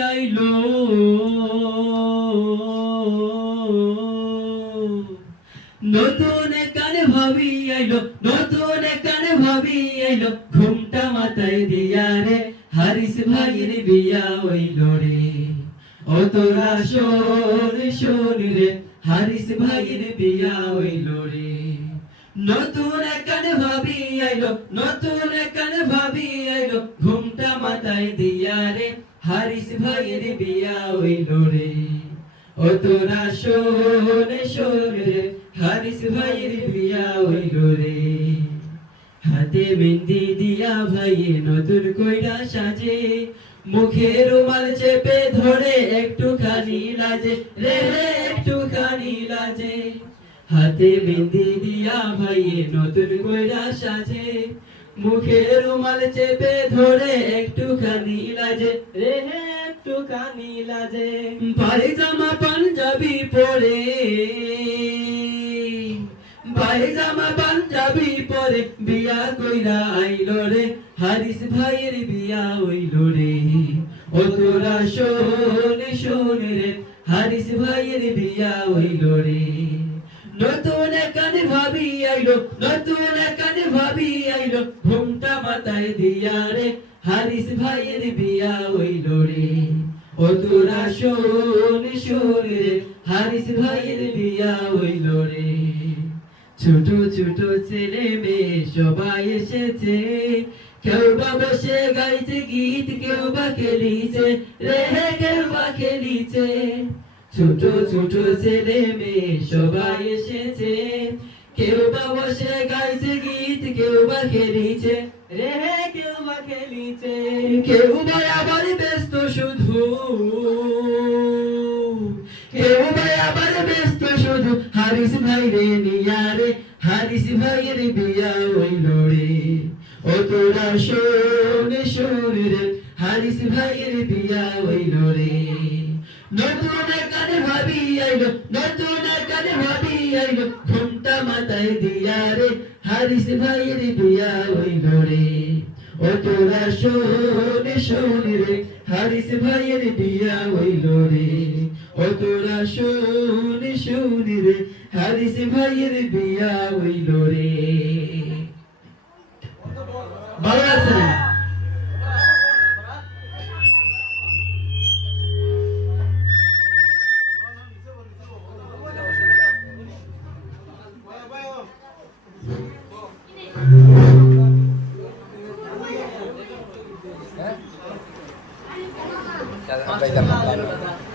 আইলো নতুন কানে ভাবি আইলো নতুন কানে ভাবি আইলো ঘুমটা মাথায় দিয়া রে হারিস ভাইয়ের বিয়া হইলো রে ও তোরা শোন শোন রে হারিস ভাইয়ের বিয়া হইলো রে নতুন কানে ভাবি আইলো নতুন কানে ভাবি আইলো ঘুমটা মাথায় দিয়া রে হারিস ভাইয়ের বিয়া হইলো রে ও তোরা শোন শোন রে হারিস ভাইয়ের বিয়া হইলো রে হাতে মেহেন্দি দিয়া ভাইয়ে নতুন কইরা সাজে মুখে রুমাল চেপে ধরে একটুখানি লাজে রে একটুখানি লাজে হাতে মেহেন্দি দিয়া ভাইয়ে নতুন কইরা সাজে মুখে রুমাল চেপে ধরে একটুখানি লাজে রে একটুখানি লাজে পায়জামা পাঞ্জাবি পরে পায়জামা পাঞ্জাবি পরে বিয়া কইরা আইলো রে হারিস ভাইয়ের বিয়া হইলো রে ও তোরা শোন শোন রে হারিস ভাইয়ের বিয়া হইলো রে নতুন কানে ভাবি আইলো নতুন কানে ভাবি আইলো ঘুমটা মাথায় দিয়া রে হারিস ভাইয়ের বিয়া হইলো রে ও তোরা শোন শোন রে হারিস ভাইয়ের বিয়া হইলো রে ছোট ছোট ছেলে মেয়ে সবাই এসেছে কেউ বা বসে গাইছে গীত কেউ বা খেলিছে রে কেউ বা খেলিছে ছোট ছোট ছেলে মেয়ে সবাই এসেছে কেউ বা বসে গাইছে গীত কেউ বা খেলিছে রে কেউ বা খেলিছে কেউ বা আবার ব্যস্ত শুধু কেউ বা আবার ব্যস্ত শুধু হারিস ভাই রে নিয়া রে হারিস ভাইয়ের বিয়া হইলো রে ও তোরা শোন শোন রে হারিস ভাইয়ের বিয়া হইলো রে নতুন কানে ভাবি আইলো নতুন কানে ভাবি আইলো ঘুমটা মাথায় দিয়া রে হারিস ভাইয়ের বিয়া হইলো রে ও তোরা শোন শোন রে হারিস ভাইয়ের বিয়া হইলো রে ও তোরা শোন শোন রে হারিস ভাইয়ের বিয়া হইলো রে ভালো আছে Jangan